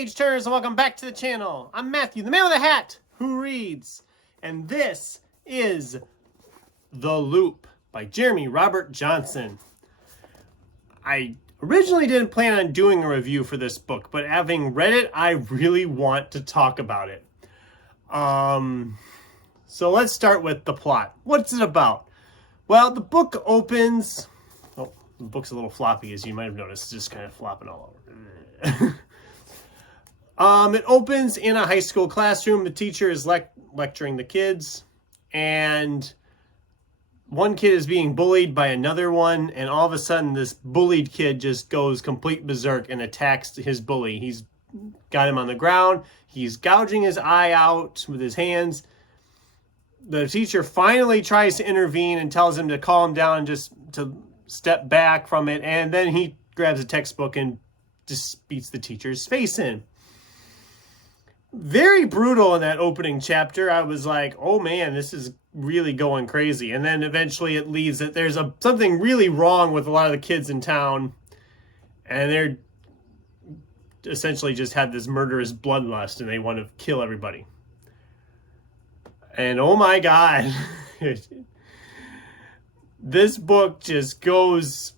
page turners, and welcome back to the channel. I'm Matthew, the man with a hat who reads, and this is The Loop by Jeremy Robert Johnson. I originally didn't plan on doing a review for this book, but having read it, I really want to talk about it. So let's start with the plot. What's it about? Well, the book opens... Oh, the book's a little floppy, as you might have noticed. It's just kind of flopping all over. It opens in a high school classroom. The teacher is lecturing the kids, and one kid is being bullied by another one, and all of a sudden this bullied kid just goes complete berserk and attacks his bully. He's got him on the ground. He's gouging his eye out with his hands. The teacher finally tries to intervene and tells him to calm down and just to step back from it, and then he grabs a textbook and just beats the teacher's face in. Very brutal in that opening chapter. I was like, oh man, this is really going crazy. And then eventually it leads that there's something really wrong with a lot of the kids in town, and they're essentially just had this murderous bloodlust and they want to kill everybody. And oh my God, this book just goes,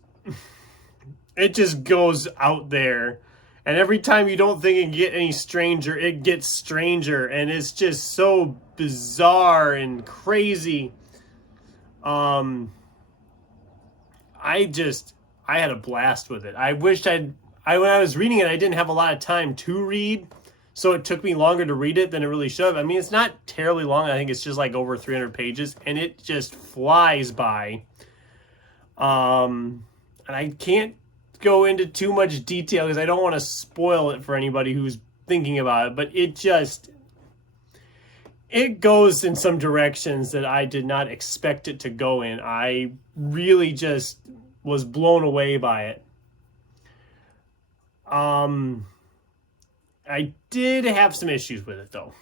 it just goes out there. And every time you don't think it can get any stranger, it gets stranger. And it's just so bizarre and crazy. I had a blast with it. I wished when I was reading it, I didn't have a lot of time to read. So it took me longer to read it than it really should have. I mean, it's not terribly long. I think it's just like over 300 pages. And it just flies by. And I can't go into too much detail because I don't want to spoil it for anybody who's thinking about it, but it goes in some directions that I did not expect it to go in. I really just was blown away by it. I did have some issues with it though.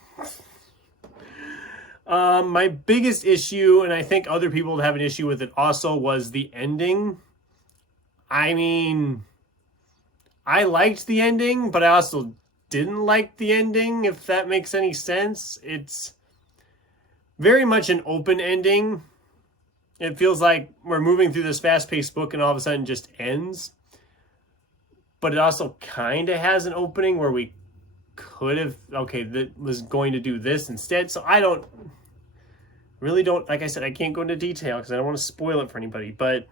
My biggest issue, and I think other people have an issue with it also, was the ending. I mean, I liked the ending, but I also didn't like the ending, if that makes any sense. It's very much an open ending. It feels like we're moving through this fast-paced book and all of a sudden it just ends. But it also kind of has an opening where we could have, okay, that was going to do this instead. So I don't, like I said, I can't go into detail because I don't want to spoil it for anybody, but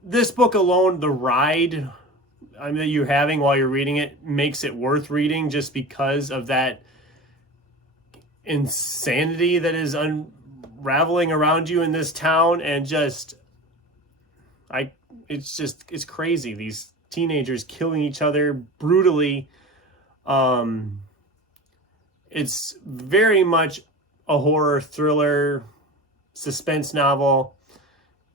this book alone, the ride that you're having while you're reading it, makes it worth reading just because of that insanity that is unraveling around you in this town. And it's crazy. These teenagers killing each other brutally. It's very much a horror thriller, suspense novel.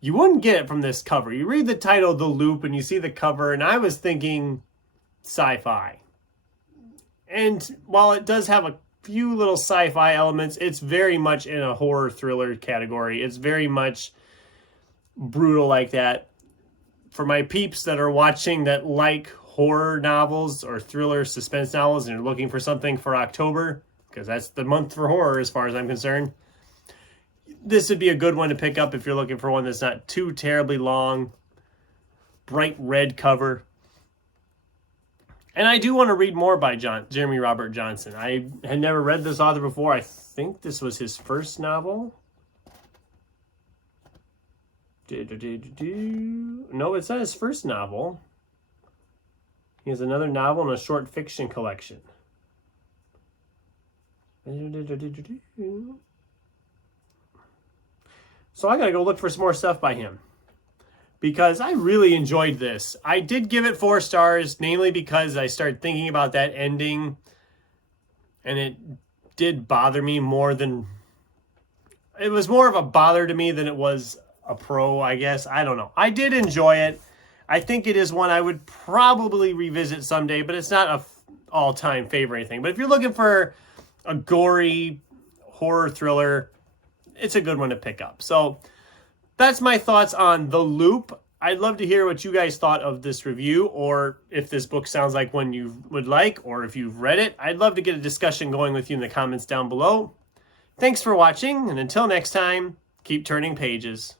You wouldn't get it from this cover. You read the title, The Loop, and you see the cover, and I was thinking sci-fi. And while it does have a few little sci-fi elements, it's very much in a horror thriller category. It's very much brutal like that. For my peeps that are watching that like horror novels or thriller suspense novels and are looking for something for October, because that's the month for horror as far as I'm concerned, this would be a good one to pick up if you're looking for one that's not too terribly long. Bright red cover. And I do want to read more by Jeremy Robert Johnson. I had never read this author before. I think this was his first novel. No, it's not his first novel. He has another novel and a short fiction collection. So I gotta go look for some more stuff by him, because I really enjoyed this. I did give it 4 stars, namely because I started thinking about that ending, and it did bother me more than... It was more of a bother to me than it was a pro, I guess. I don't know. I did enjoy it. I think it is one I would probably revisit someday, but it's not a all-time favorite or anything. But if you're looking for a gory horror thriller, it's a good one to pick up. So that's my thoughts on The Loop. I'd love to hear what you guys thought of this review, or if this book sounds like one you would like, or if you've read it. I'd love to get a discussion going with you in the comments down below. Thanks for watching, and until next time, keep turning pages.